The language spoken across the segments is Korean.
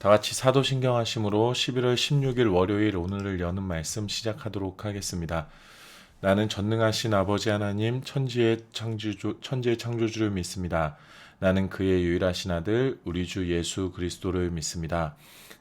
다 같이 사도신경 하심으로 11월 16일 월요일 오늘을 여는 말씀 시작하도록 하겠습니다. 나는 전능하신 아버지 하나님 천지의 창조주를 믿습니다. 나는 그의 유일하신 아들 우리 주 예수 그리스도를 믿습니다.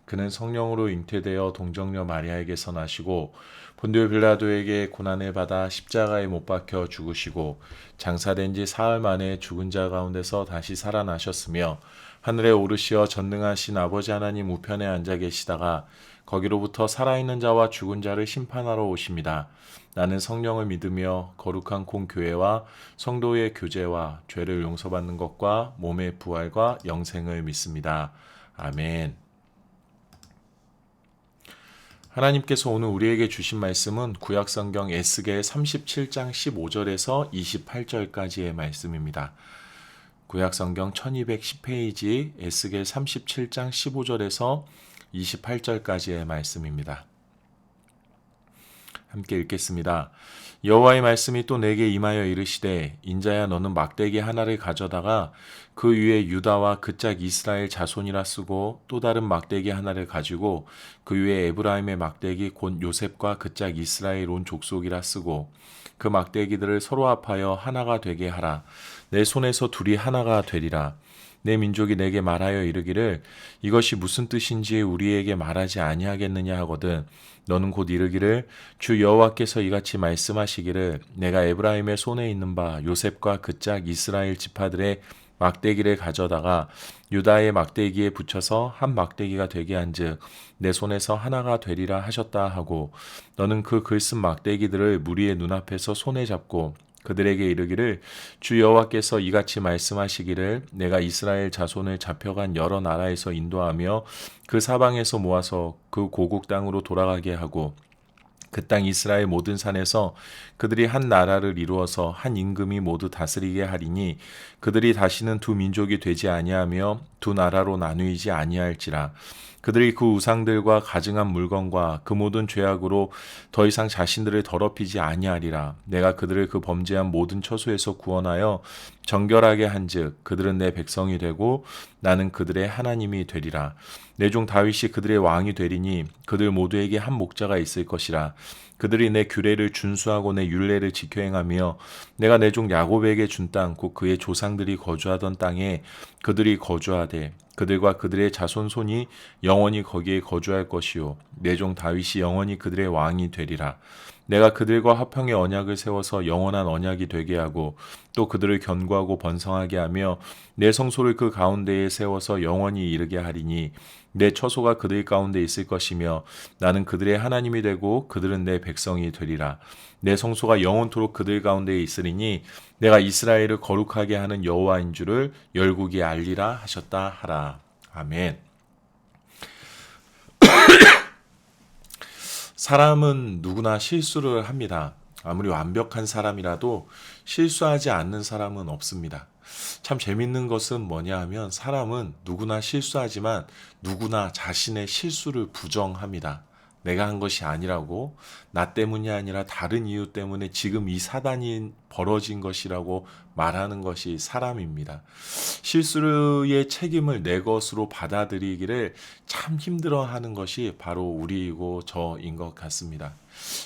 그는 성령으로 잉태되어 동정녀 마리아에게서 나시고 본디오 빌라도에게 고난을 받아 십자가에 못 박혀 죽으시고 장사된 지 사흘 만에 죽은 자 가운데서 다시 살아나셨으며 하늘에 오르시어 전능하신 아버지 하나님 우편에 앉아 계시다가 거기로부터 살아있는 자와 죽은 자를 심판하러 오십니다. 나는 성령을 믿으며 거룩한 공교회와 성도의 교제와 죄를 용서받는 것과 몸의 부활과 영생을 믿습니다. 아멘. 하나님께서 오늘 우리에게 주신 말씀은 구약성경 에스겔 37장 15절에서 28절까지의 말씀입니다. 구약성경 1210페이지 에스겔 37장 15절에서 28절까지의 말씀입니다. 함께 읽겠습니다. 여호와의 말씀이 또 내게 임하여 이르시되 인자야 너는 막대기 하나를 가져다가 그 위에 유다와 그 짝 이스라엘 자손이라 쓰고 또 다른 막대기 하나를 가지고 그 위에 에브라임의 막대기 곧 요셉과 그 짝 이스라엘 온 족속이라 쓰고 그 막대기들을 서로 합하여 하나가 되게 하라. 내 손에서 둘이 하나가 되리라. 내 민족이 내게 말하여 이르기를 이것이 무슨 뜻인지 우리에게 말하지 아니하겠느냐 하거든 너는 곧 이르기를 주 여호와께서 이같이 말씀하시기를 내가 에브라임의 손에 있는 바 요셉과 그 짝 이스라엘 지파들의 막대기를 가져다가 유다의 막대기에 붙여서 한 막대기가 되게 한즉 내 손에서 하나가 되리라 하셨다 하고 너는 그 글쓴 막대기들을 무리의 눈앞에서 손에 잡고 그들에게 이르기를 주 여호와께서 이같이 말씀하시기를 내가 이스라엘 자손을 잡혀간 여러 나라에서 인도하며 그 사방에서 모아서 그 고국 땅으로 돌아가게 하고 그 땅 이스라엘 모든 산에서 그들이 한 나라를 이루어서 한 임금이 모두 다스리게 하리니 그들이 다시는 두 민족이 되지 아니하며 두 나라로 나누이지 아니할지라. 그들이 그 우상들과 가증한 물건과 그 모든 죄악으로 더 이상 자신들을 더럽히지 아니하리라. 내가 그들을 그 범죄한 모든 처소에서 구원하여 정결하게 한즉 그들은 내 백성이 되고 나는 그들의 하나님이 되리라. 내 종 다윗이 그들의 왕이 되리니 그들 모두에게 한 목자가 있을 것이라. 그들이 내 규례를 준수하고 내 율례를 지켜 행하며 내가 내 종 야곱에게 준 땅 곧 그의 조상들이 거주하던 땅에 그들이 거주하되 그들과 그들의 자손손이 영원히 거기에 거주할 것이요 내 종 다윗이 영원히 그들의 왕이 되리라. 내가 그들과 화평의 언약을 세워서 영원한 언약이 되게 하고 또 그들을 견고하고 번성하게 하며 내 성소를 그 가운데에 세워서 영원히 이르게 하리니 내 처소가 그들 가운데 있을 것이며 나는 그들의 하나님이 되고 그들은 내 백성이 되리라. 내 성소가 영원토록 그들 가운데 있으리니 내가 이스라엘을 거룩하게 하는 여호와인 줄을 열국이 알리라 하셨다 하라. 아멘. 사람은 누구나 실수를 합니다. 아무리 완벽한 사람이라도 실수하지 않는 사람은 없습니다. 참 재밌는 것은 뭐냐 하면 사람은 누구나 실수하지만 누구나 자신의 실수를 부정합니다. 내가 한 것이 아니라고, 나 때문이 아니라 다른 이유 때문에 지금 이 사단이 벌어진 것이라고 말하는 것이 사람입니다. 실수의 책임을 내 것으로 받아들이기를 참 힘들어하는 것이 바로 우리이고 저인 것 같습니다.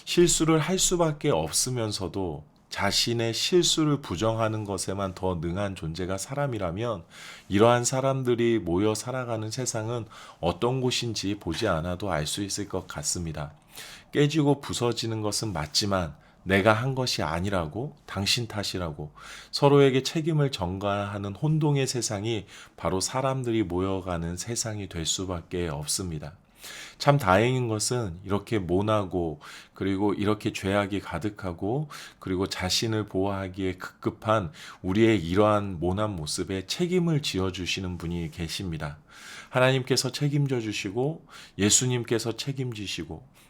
실수를 할 수밖에 없으면서도 자신의 실수를 부정하는 것에만 더 능한 존재가 사람이라면 이러한 사람들이 모여 살아가는 세상은 어떤 곳인지 보지 않아도 알 수 있을 것 같습니다. 깨지고 부서지는 것은 맞지만 내가 한 것이 아니라고, 당신 탓이라고 서로에게 책임을 전가하는 혼동의 세상이 바로 사람들이 모여가는 세상이 될 수밖에 없습니다. 참 다행인 것은 이렇게 모나고 그리고 이렇게 죄악이 가득하고 그리고 자신을 보호하기에 급급한 우리의 이러한 모난 모습에 책임을 지어주시는 분이 계십니다. 하나님께서 책임져 주시고 예수님께서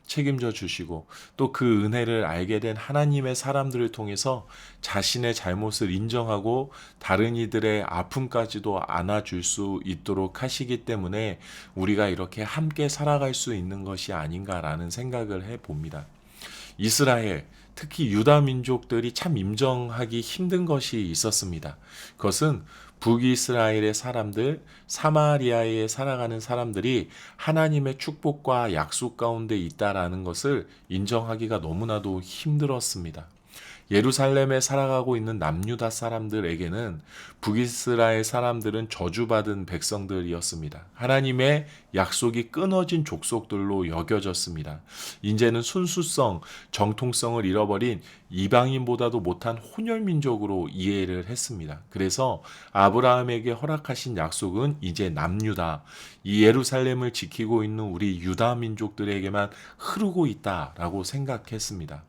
책임져 주시고 또 그 은혜를 알게 된 하나님의 사람들을 통해서 자신의 잘못을 인정하고 다른 이들의 아픔까지도 안아줄 수 있도록 하시기 때문에 우리가 이렇게 함께 살아갈 수 있는 것이 아닌가라는 생각을 해봅니다. 이스라엘, 특히 유다 민족들이 참 인정하기 힘든 것이 있었습니다. 그것은 북이스라엘의 사람들, 사마리아에 살아가는 사람들이 하나님의 축복과 약속 가운데 있다라는 것을 인정하기가 너무나도 힘들었습니다. 예루살렘에 살아가고 있는 남유다 사람들에게는 북이스라엘 사람들은 저주받은 백성들이었습니다. 하나님의 약속이 끊어진 족속들로 여겨졌습니다. 이제는 순수성, 정통성을 잃어버린 이방인보다도 못한 혼혈민족으로 이해를 했습니다. 그래서 아브라함에게 허락하신 약속은 이제 남유다, 이 예루살렘을 지키고 있는 우리 유다 민족들에게만 흐르고 있다라고 생각했습니다.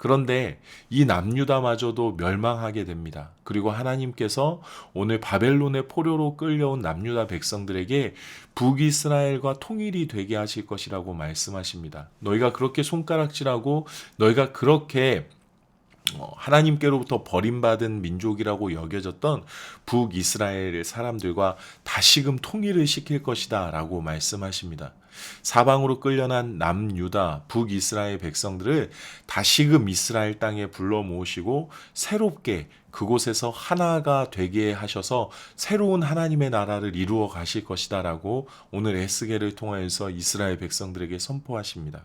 그런데 이 남유다마저도 멸망하게 됩니다. 그리고 하나님께서 오늘 바벨론의 포로로 끌려온 남유다 백성들에게 북이스라엘과 통일이 되게 하실 것이라고 말씀하십니다. 너희가 그렇게 손가락질하고 너희가 그렇게 하나님께로부터 버림받은 민족이라고 여겨졌던 북이스라엘 사람들과 다시금 통일을 시킬 것이다 라고 말씀하십니다. 사방으로 끌려난 남유다, 북이스라엘 백성들을 다시금 이스라엘 땅에 불러 모으시고 새롭게 그곳에서 하나가 되게 하셔서 새로운 하나님의 나라를 이루어 가실 것이다 라고 오늘 에스겔을 통하여서 이스라엘 백성들에게 선포하십니다.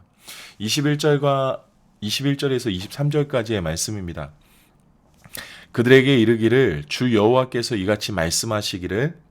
21절에서 23절까지의 말씀입니다. 그들에게 이르기를 주 여호와께서 이같이 말씀하시기를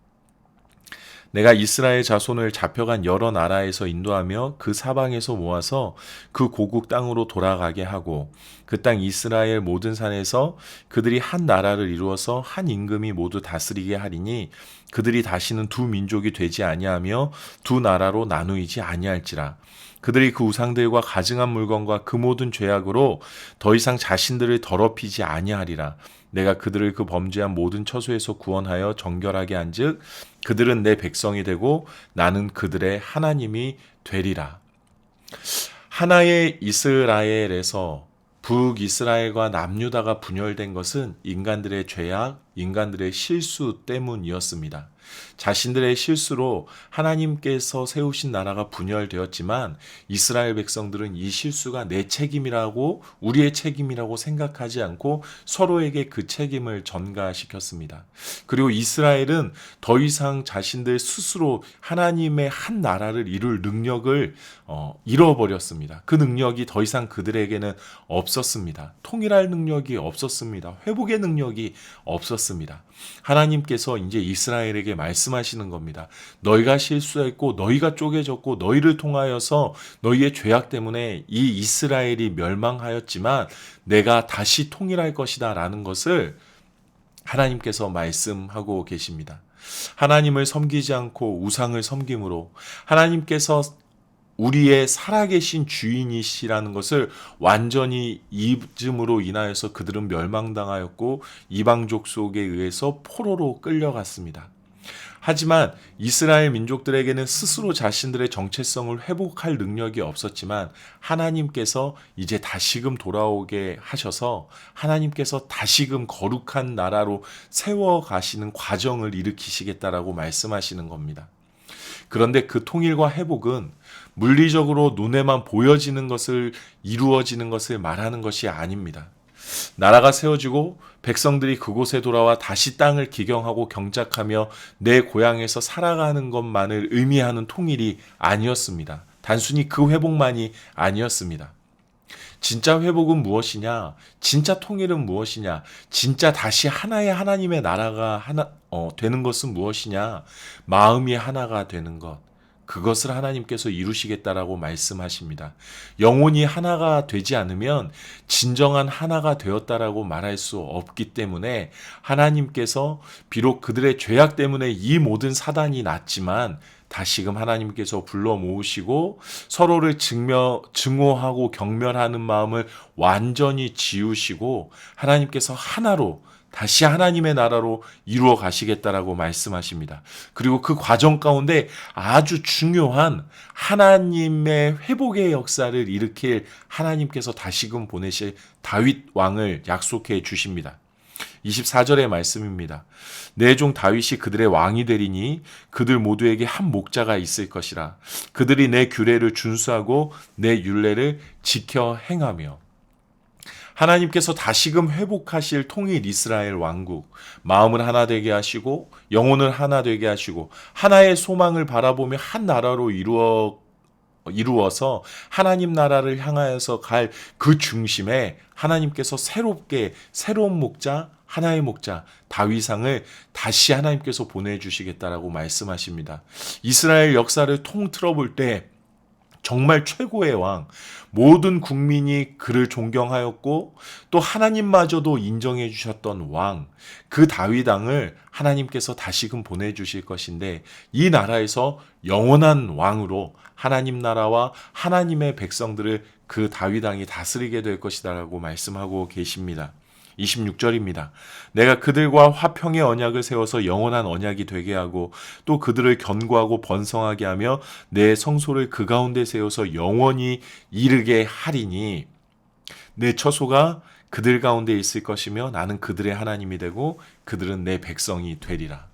내가 이스라엘 자손을 잡혀간 여러 나라에서 인도하며 그 사방에서 모아서 그 고국 땅으로 돌아가게 하고 그 땅 이스라엘 모든 산에서 그들이 한 나라를 이루어서 한 임금이 모두 다스리게 하리니 그들이 다시는 두 민족이 되지 아니하며 두 나라로 나누이지 아니할지라. 그들이 그 우상들과 가증한 물건과 그 모든 죄악으로 더 이상 자신들을 더럽히지 아니하리라. 내가 그들을 그 범죄한 모든 처소에서 구원하여 정결하게 한즉 그들은 내 백성이 되고 나는 그들의 하나님이 되리라. 하나의 이스라엘에서 북이스라엘과 남유다가 분열된 것은 인간들의 죄악, 인간들의 실수 때문이었습니다. 자신들의 실수로 하나님께서 세우신 나라가 분열되었지만 이스라엘 백성들은 이 실수가 내 책임이라고, 우리의 책임이라고 생각하지 않고 서로에게 그 책임을 전가시켰습니다. 그리고 이스라엘은 더 이상 자신들 스스로 하나님의 한 나라를 이룰 능력을 잃어버렸습니다. 그 능력이 더 이상 그들에게는 없었습니다. 통일할 능력이 없었습니다. 회복의 능력이 없었습니다. 하나님께서 이제 이스라엘에게 말씀하시는 겁니다. 너희가 실수했고 너희가 쪼개졌고 너희를 통하여서 너희의 죄악 때문에 이 이스라엘이 멸망하였지만 내가 다시 통일할 것이다 라는 것을 하나님께서 말씀하고 계십니다. 하나님을 섬기지 않고 우상을 섬김으로 하나님께서 우리의 살아계신 주인이시라는 것을 완전히 잊음으로 인하여서 그들은 멸망당하였고 이방족 속에 의해서 포로로 끌려갔습니다. 하지만 이스라엘 민족들에게는 스스로 자신들의 정체성을 회복할 능력이 없었지만 하나님께서 이제 다시금 돌아오게 하셔서 하나님께서 다시금 거룩한 나라로 세워가시는 과정을 일으키시겠다라고 말씀하시는 겁니다. 그런데 그 통일과 회복은 물리적으로 눈에만 보여지는 것을 이루어지는 것을 말하는 것이 아닙니다. 나라가 세워지고 백성들이 그곳에 돌아와 다시 땅을 기경하고 경작하며 내 고향에서 살아가는 것만을 의미하는 통일이 아니었습니다. 단순히 그 회복만이 아니었습니다. 진짜 회복은 무엇이냐? 진짜 통일은 무엇이냐? 진짜 다시 하나의 하나님의 나라가 되는 것은 무엇이냐? 마음이 하나가 되는 것. 그것을 하나님께서 이루시겠다라고 말씀하십니다. 영혼이 하나가 되지 않으면 진정한 하나가 되었다라고 말할 수 없기 때문에 하나님께서 비록 그들의 죄악 때문에 이 모든 사단이 났지만 다시금 하나님께서 불러 모으시고 서로를 증오하고 경멸하는 마음을 완전히 지우시고 하나님께서 하나로 다시 하나님의 나라로 이루어 가시겠다라고 말씀하십니다. 그리고 그 과정 가운데 아주 중요한 하나님의 회복의 역사를 일으킬 하나님께서 다시금 보내실 다윗 왕을 약속해 주십니다. 24절의 말씀입니다. 내 종 다윗이 그들의 왕이 되리니 그들 모두에게 한 목자가 있을 것이라. 그들이 내 규례를 준수하고 내 율례를 지켜 행하며. 하나님께서 다시금 회복하실 통일 이스라엘 왕국, 마음을 하나 되게 하시고 영혼을 하나 되게 하시고 하나의 소망을 바라보며 한 나라로 이루어서 하나님 나라를 향하여서 갈 그 중심에 하나님께서 새롭게 새로운 목자, 하나의 목자 다윗왕을 다시 하나님께서 보내주시겠다라고 말씀하십니다. 이스라엘 역사를 통틀어 볼 때 정말 최고의 왕, 모든 국민이 그를 존경하였고 또 하나님마저도 인정해 주셨던 왕, 그 다윗 왕을 하나님께서 다시금 보내주실 것인데 이 나라에서 영원한 왕으로 하나님 나라와 하나님의 백성들을 그 다윗 왕이 다스리게 될 것이다라고 말씀하고 계십니다. 26절입니다. 내가 그들과 화평의 언약을 세워서 영원한 언약이 되게 하고 또 그들을 견고하고 번성하게 하며 내 성소를 그 가운데 세워서 영원히 이르게 하리니 내 처소가 그들 가운데 있을 것이며 나는 그들의 하나님이 되고 그들은 내 백성이 되리라.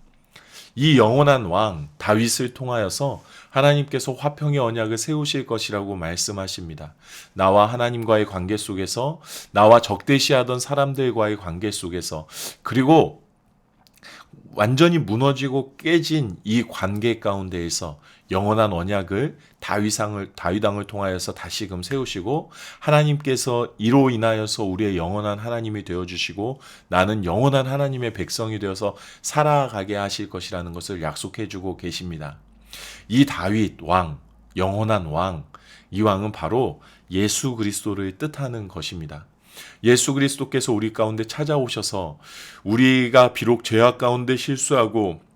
이 영원한 왕 다윗을 통하여서 하나님께서 화평의 언약을 세우실 것이라고 말씀하십니다. 나와 하나님과의 관계 속에서, 나와 적대시하던 사람들과의 관계 속에서, 그리고 완전히 무너지고 깨진 이 관계 가운데에서 영원한 언약을 다윗왕을 통하여서 다시금 세우시고 하나님께서 이로 인하여서 우리의 영원한 하나님이 되어주시고 나는 영원한 하나님의 백성이 되어서 살아가게 하실 것이라는 것을 약속해주고 계십니다. 이 다윗 왕, 영원한 왕, 이 왕은 바로 예수 그리스도를 뜻하는 것입니다. 예수 그리스도께서 우리 가운데 찾아오셔서 우리가 비록 죄악 가운데 실수하고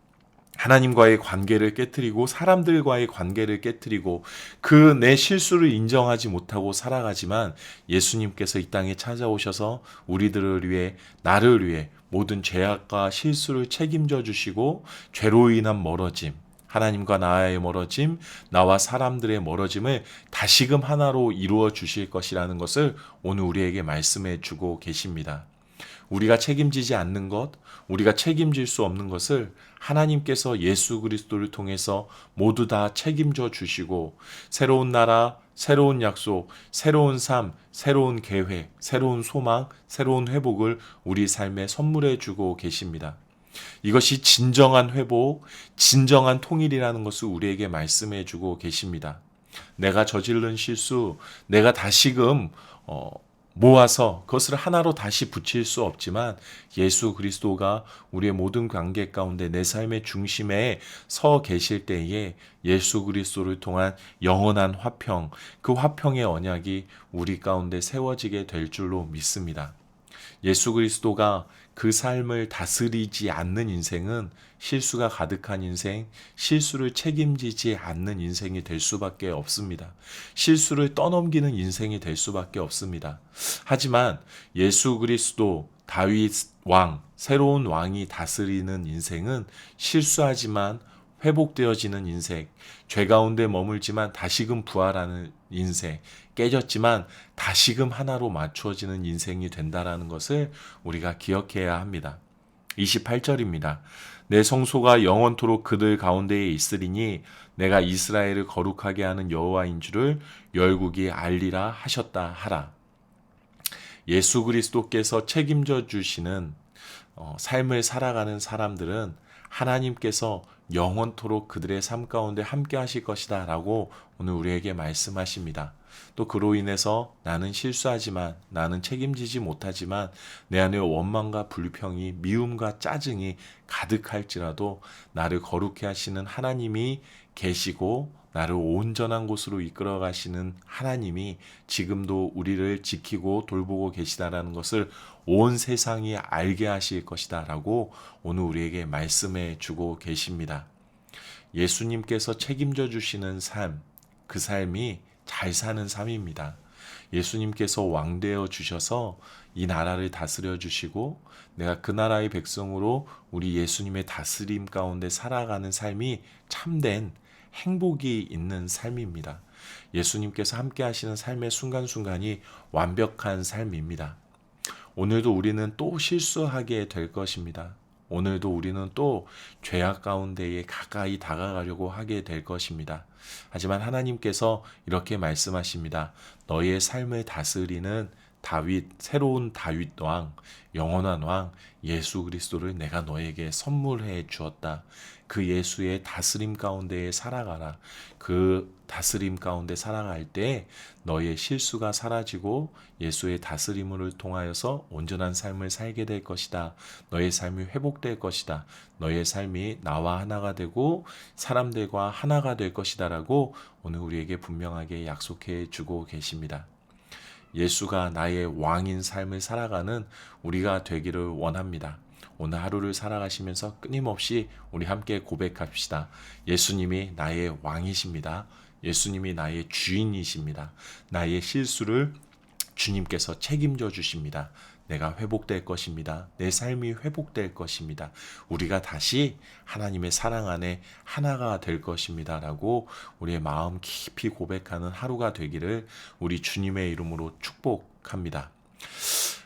하나님과의 관계를 깨뜨리고 사람들과의 관계를 깨뜨리고 그 내 실수를 인정하지 못하고 살아가지만 예수님께서 이 땅에 찾아오셔서 우리들을 위해 나를 위해 모든 죄악과 실수를 책임져 주시고 죄로 인한 멀어짐, 하나님과 나의 멀어짐, 나와 사람들의 멀어짐을 다시금 하나로 이루어 주실 것이라는 것을 오늘 우리에게 말씀해 주고 계십니다. 우리가 책임지지 않는 것, 우리가 책임질 수 없는 것을 하나님께서 예수 그리스도를 통해서 모두 다 책임져 주시고 새로운 나라, 새로운 약속, 새로운 삶, 새로운 계획, 새로운 소망, 새로운 회복을 우리 삶에 선물해 주고 계십니다. 이것이 진정한 회복, 진정한 통일이라는 것을 우리에게 말씀해 주고 계십니다. 내가 저지른 실수, 내가 다시금 모아서 그것을 하나로 다시 붙일 수 없지만 예수 그리스도가 우리의 모든 관계 가운데 내 삶의 중심에 서 계실 때에 예수 그리스도를 통한 영원한 화평, 그 화평의 언약이 우리 가운데 세워지게 될 줄로 믿습니다. 예수 그리스도가 그 삶을 다스리지 않는 인생은 실수가 가득한 인생, 실수를 책임지지 않는 인생이 될 수밖에 없습니다. 실수를 떠넘기는 인생이 될 수밖에 없습니다. 하지만 예수 그리스도, 다윗 왕, 새로운 왕이 다스리는 인생은 실수하지만 회복되어지는 인생, 죄 가운데 머물지만 다시금 부활하는 인생, 깨졌지만 다시금 하나로 맞추어지는 인생이 된다라는 것을 우리가 기억해야 합니다. 28절입니다. 내 성소가 영원토록 그들 가운데에 있으리니 내가 이스라엘을 거룩하게 하는 여호와인 줄을 열국이 알리라 하셨다 하라. 예수 그리스도께서 책임져 주시는 삶을 살아가는 사람들은 하나님께서 영원토록 그들의 삶 가운데 함께 하실 것이다 라고 오늘 우리에게 말씀하십니다. 또 그로 인해서 나는 실수하지만, 나는 책임지지 못하지만 내 안에 원망과 불평이, 미움과 짜증이 가득할지라도 나를 거룩해 하시는 하나님이 계시고 나를 온전한 곳으로 이끌어 가시는 하나님이 지금도 우리를 지키고 돌보고 계시다라는 것을 온 세상이 알게 하실 것이다 라고 오늘 우리에게 말씀해 주고 계십니다. 예수님께서 책임져 주시는 삶, 그 삶이 잘 사는 삶입니다. 예수님께서 왕되어 주셔서 이 나라를 다스려 주시고 내가 그 나라의 백성으로 우리 예수님의 다스림 가운데 살아가는 삶이 참된 행복이 있는 삶입니다. 예수님께서 함께 하시는 삶의 순간순간이 완벽한 삶입니다. 오늘도 우리는 또 실수하게 될 것입니다. 오늘도 우리는 또 죄악 가운데에 가까이 다가가려고 하게 될 것입니다. 하지만 하나님께서 이렇게 말씀하십니다. 너희의 삶을 다스리는 다윗, 새로운 다윗 왕, 영원한 왕 예수 그리스도를 내가 너에게 선물해 주었다. 그 예수의 다스림 가운데에 살아가라. 그 다스림 가운데 살아갈 때 너의 실수가 사라지고 예수의 다스림을 통하여서 온전한 삶을 살게 될 것이다. 너의 삶이 회복될 것이다. 너의 삶이 나와 하나가 되고 사람들과 하나가 될 것이다라고 오늘 우리에게 분명하게 약속해 주고 계십니다. 예수가 나의 왕인 삶을 살아가는 우리가 되기를 원합니다. 오늘 하루를 살아가시면서 끊임없이 우리 함께 고백합시다. 예수님이 나의 왕이십니다. 예수님이 나의 주인이십니다. 나의 실수를 주님께서 책임져 주십니다. 내가 회복될 것입니다. 내 삶이 회복될 것입니다. 우리가 다시 하나님의 사랑 안에 하나가 될 것입니다. 라고 우리의 마음 깊이 고백하는 하루가 되기를 우리 주님의 이름으로 축복합니다.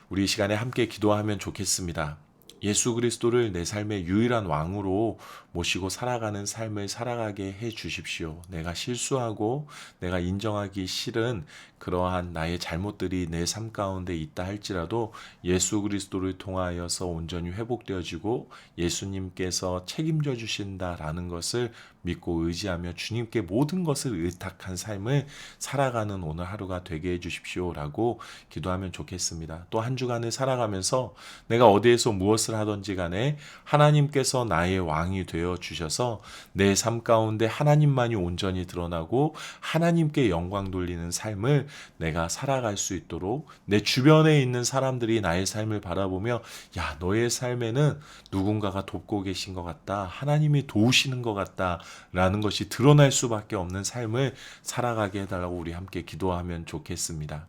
우리 이 시간에 함께 기도하면 좋겠습니다. 예수 그리스도를 내 삶의 유일한 왕으로 모시고 살아가는 삶을 살아가게 해 주십시오. 내가 실수하고 내가 인정하기 싫은 그러한 나의 잘못들이 내 삶 가운데 있다 할지라도 예수 그리스도를 통하여서 온전히 회복되어지고 예수님께서 책임져 주신다라는 것을 믿고 의지하며 주님께 모든 것을 의탁한 삶을 살아가는 오늘 하루가 되게 해 주십시오라고 기도하면 좋겠습니다. 또 한 주간을 살아가면서 내가 어디에서 무엇을 하든지 간에 하나님께서 나의 왕이 되어 주셔서 내 삶 가운데 하나님만이 온전히 드러나고 하나님께 영광 돌리는 삶을 내가 살아갈 수 있도록 내 주변에 있는 사람들이 나의 삶을 바라보며 야, 너의 삶에는 누군가가 돕고 계신 것 같다. 하나님이 도우시는 것 같다. 라는 것이 드러날 수밖에 없는 삶을 살아가게 해달라고 우리 함께 기도하면 좋겠습니다.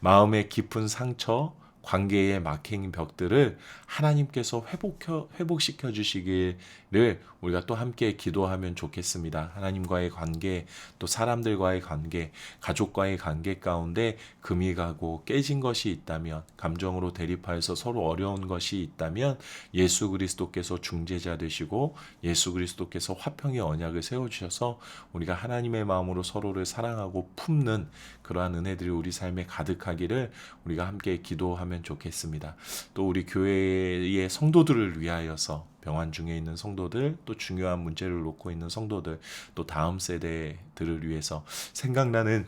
마음의 깊은 상처, 관계의 막힌 벽들을 하나님께서 회복시켜 주시기를 우리가 또 함께 기도하면 좋겠습니다. 하나님과의 관계, 또 사람들과의 관계, 가족과의 관계 가운데 금이 가고 깨진 것이 있다면, 감정으로 대립하여서 서로 어려운 것이 있다면 예수 그리스도께서 중재자 되시고 예수 그리스도께서 화평의 언약을 세워주셔서 우리가 하나님의 마음으로 서로를 사랑하고 품는 그러한 은혜들이 우리 삶에 가득하기를 우리가 함께 기도하면 좋겠습니다. 또 우리 교회의 성도들을 위하여서 병환 중에 있는 성도들, 또 중요한 문제를 놓고 있는 성도들, 또 다음 세대들을 위해서 생각나는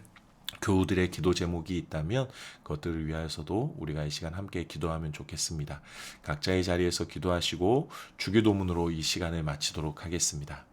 교우들의 기도 제목이 있다면 그것들을 위하여서도 우리가 이 시간 함께 기도하면 좋겠습니다. 각자의 자리에서 기도하시고 주기도문으로 이 시간을 마치도록 하겠습니다.